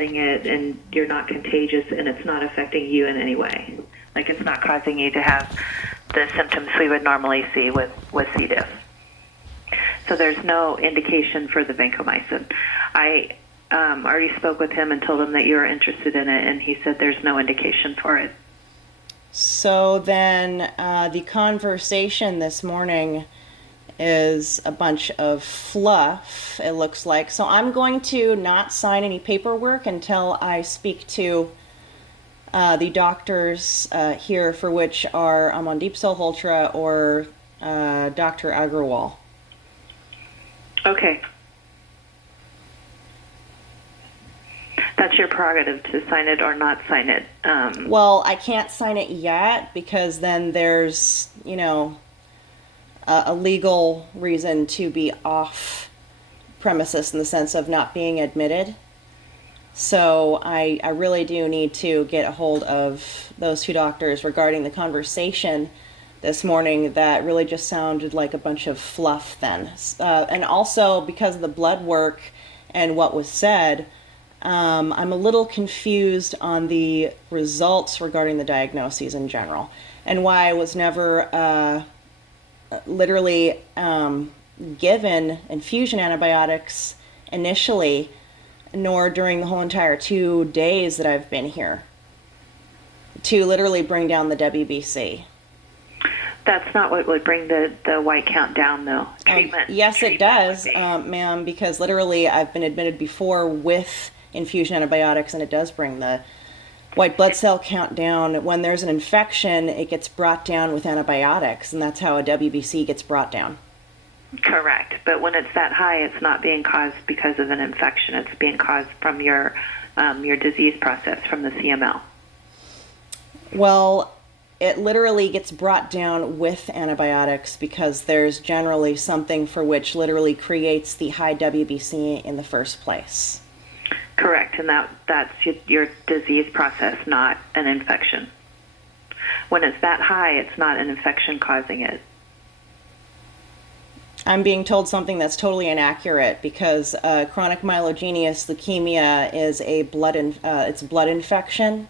getting it and you're not contagious and it's not affecting you in any way. Like it's not causing you to have the symptoms we would normally see with C. diff. So there's no indication for the vancomycin. I already spoke with him and told him that you were interested in it, and he said there's no indication for it. So then the conversation this morning is a bunch of fluff, it looks like. So I'm going to not sign any paperwork until I speak to the doctors here, for which are Amandeep Sohultra or Dr. Agrawal. Okay. That's your prerogative to sign it or not sign it. Well, I can't sign it yet because then there's, a legal reason to be off premises in the sense of not being admitted. So I really do need to get a hold of those two doctors regarding the conversation this morning that really just sounded like a bunch of fluff then. And also because of the blood work and what was said, I'm a little confused on the results regarding the diagnoses in general and why I was never literally given infusion antibiotics initially, nor during the whole entire 2 days that I've been here, to literally bring down the WBC. That's not what would bring the white count down, though. Treatment. Yes, it does, ma'am, because literally I've been admitted before with infusion antibiotics, and it does bring the white blood cell count down. When there's an infection, it gets brought down with antibiotics, and that's how a WBC gets brought down. Correct. But when it's that high, it's not being caused because of an infection. It's being caused from your disease process, from the CML. Well, it literally gets brought down with antibiotics because there's generally something for which literally creates the high WBC in the first place. Correct, and that's your disease process, not an infection. When it's that high, it's not an infection causing it. I'm being told something that's totally inaccurate because chronic myelogenous leukemia is a blood infection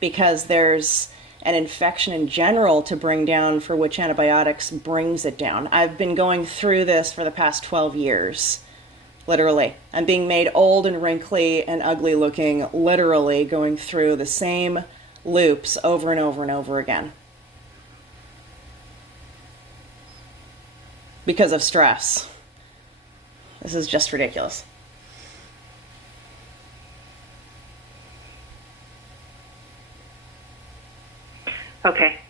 because there's an infection in general to bring down for which antibiotics brings it down. I've been going through this for the past 12 years. Literally. I'm being made old and wrinkly and ugly looking, literally going through the same loops over and over and over again. Because of stress. This is just ridiculous. Okay.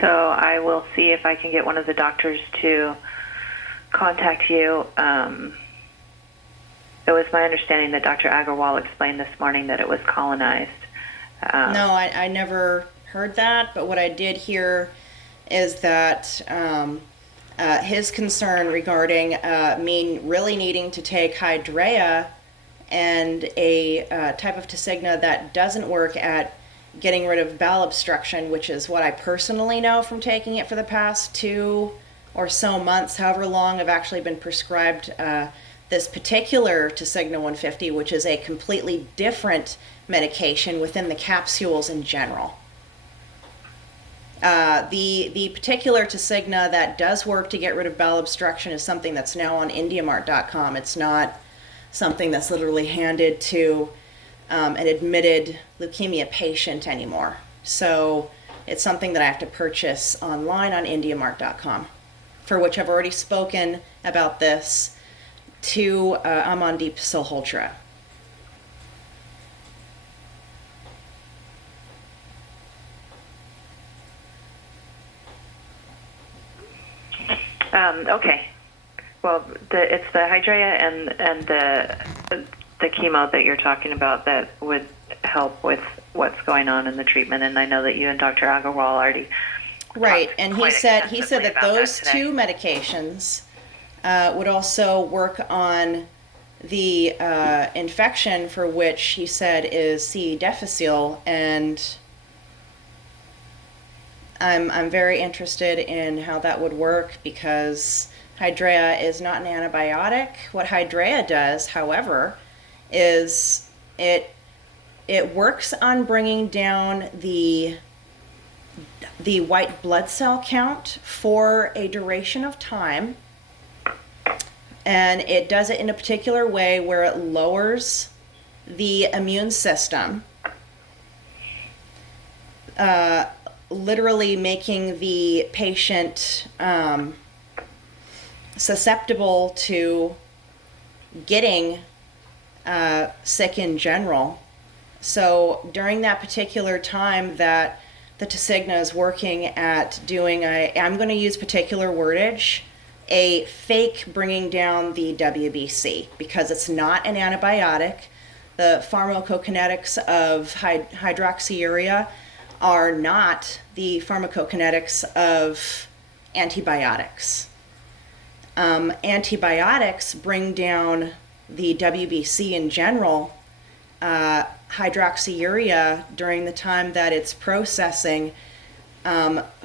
So I will see if I can get one of the doctors to contact you. It was my understanding that Dr. Agarwal explained this morning that it was colonized. No, I never heard that, but what I did hear is that his concern regarding me really needing to take Hydrea and a type of Tasigna that doesn't work at getting rid of bowel obstruction, which is what I personally know from taking it for the past 2 or so months, however long I've actually been prescribed this particular Tasigna 150, which is a completely different medication within the capsules in general. The particular Tasigna that does work to get rid of bowel obstruction is something that's now on IndiaMart.com. It's not something that's literally handed to an admitted leukemia patient anymore. So it's something that I have to purchase online on IndiaMart.com, for which I've already spoken about this to Amandeep Sohultra. Okay. Well, it's the Hydrea and the chemo that you're talking about that would help with what's going on in the treatment. And I know that you and Dr. Agarwal already right, and he said that those two medications would also work on the infection for which he said is C. difficile, and I'm very interested in how that would work because Hydrea is not an antibiotic. What Hydrea does, however, is it works on bringing down the white blood cell count for a duration of time, and it does it in a particular way where it lowers the immune system, literally making the patient susceptible to getting sick in general. So during that particular time that the Tasigna is working at doing I'm going to use particular wordage, a fake bringing down the WBC, because it's not an antibiotic. The pharmacokinetics of hydroxyurea are not the pharmacokinetics of antibiotics. Antibiotics bring down the WBC in general. Hydroxyurea, during the time that it's processing,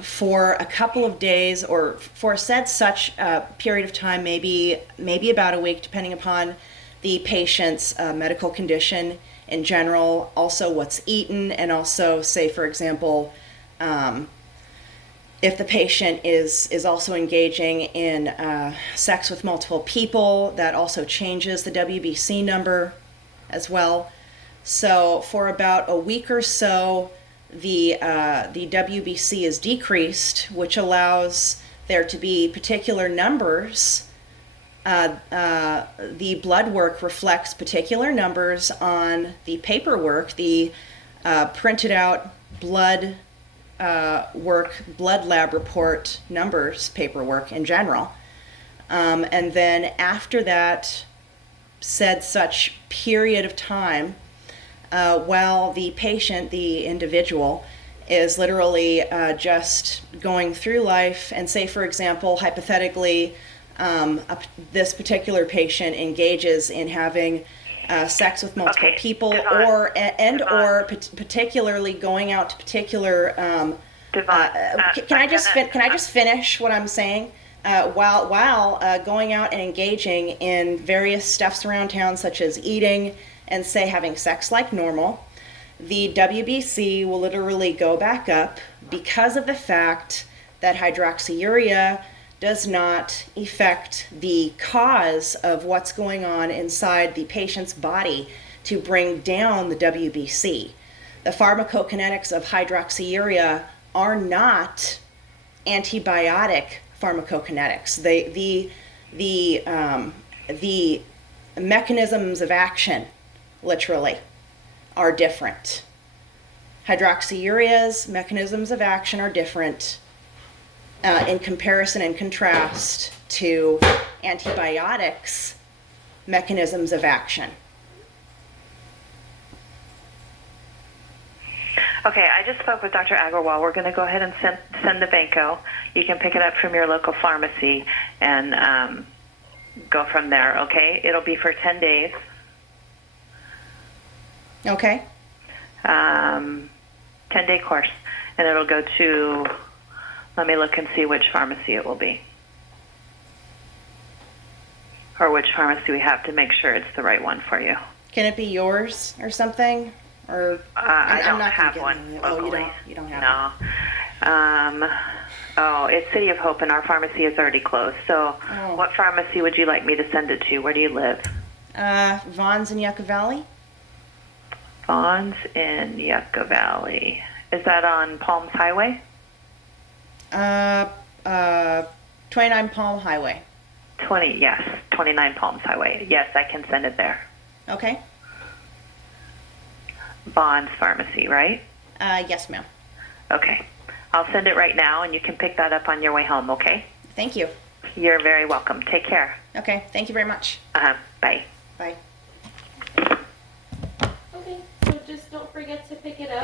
for a couple of days or for such a period of time, maybe about a week, depending upon the patient's medical condition in general, also what's eaten, and also, say, for example, if the patient is also engaging in sex with multiple people, that also changes the WBC number as well. So for about a week or so, the WBC is decreased, which allows there to be particular numbers. The blood work reflects particular numbers on the paperwork, the printed out blood blood lab report numbers, paperwork in general. And then after that said such period of time, while the patient, the individual, is literally just going through life, and say, for example, hypothetically, this particular patient engages in having sex with multiple people, Devon, or particularly going out to particular. Can I just finish what I'm saying? While going out and engaging in various stuffs around town, such as eating and, say, having sex like normal, the WBC will literally go back up because of the fact that hydroxyurea does not affect the cause of what's going on inside the patient's body to bring down the WBC. The pharmacokinetics of hydroxyurea are not antibiotic pharmacokinetics. The mechanisms of action, literally, are different. Hydroxyurea's mechanisms of action are different in comparison and contrast to antibiotics' mechanisms of action. Okay, I just spoke with Dr. Agarwal. We're going to go ahead and send the Banco. You can pick it up from your local pharmacy and go from there, okay? It'll be for 10 days. Okay. 10-day course. And it'll go to, let me look and see which pharmacy it will be. Or which pharmacy we have to make sure it's the right one for you. Can it be yours or something? Or I don't have one locally. Oh, you don't have one? No. It's City of Hope, and our pharmacy is already closed. So what pharmacy would you like me to send it to? Where do you live? Vaughn's in Yucca Valley. Vaughn's in Yucca Valley. Is that on Palms Highway? 29 Palm Highway. 29 Palms Highway. Yes, I can send it there. Okay. Vaughn's Pharmacy, right? Yes, ma'am. Okay. I'll send it right now, and you can pick that up on your way home, okay? Thank you. You're very welcome. Take care. Okay. Thank you very much. Bye. Bye. Okay, so just don't forget to pick it up.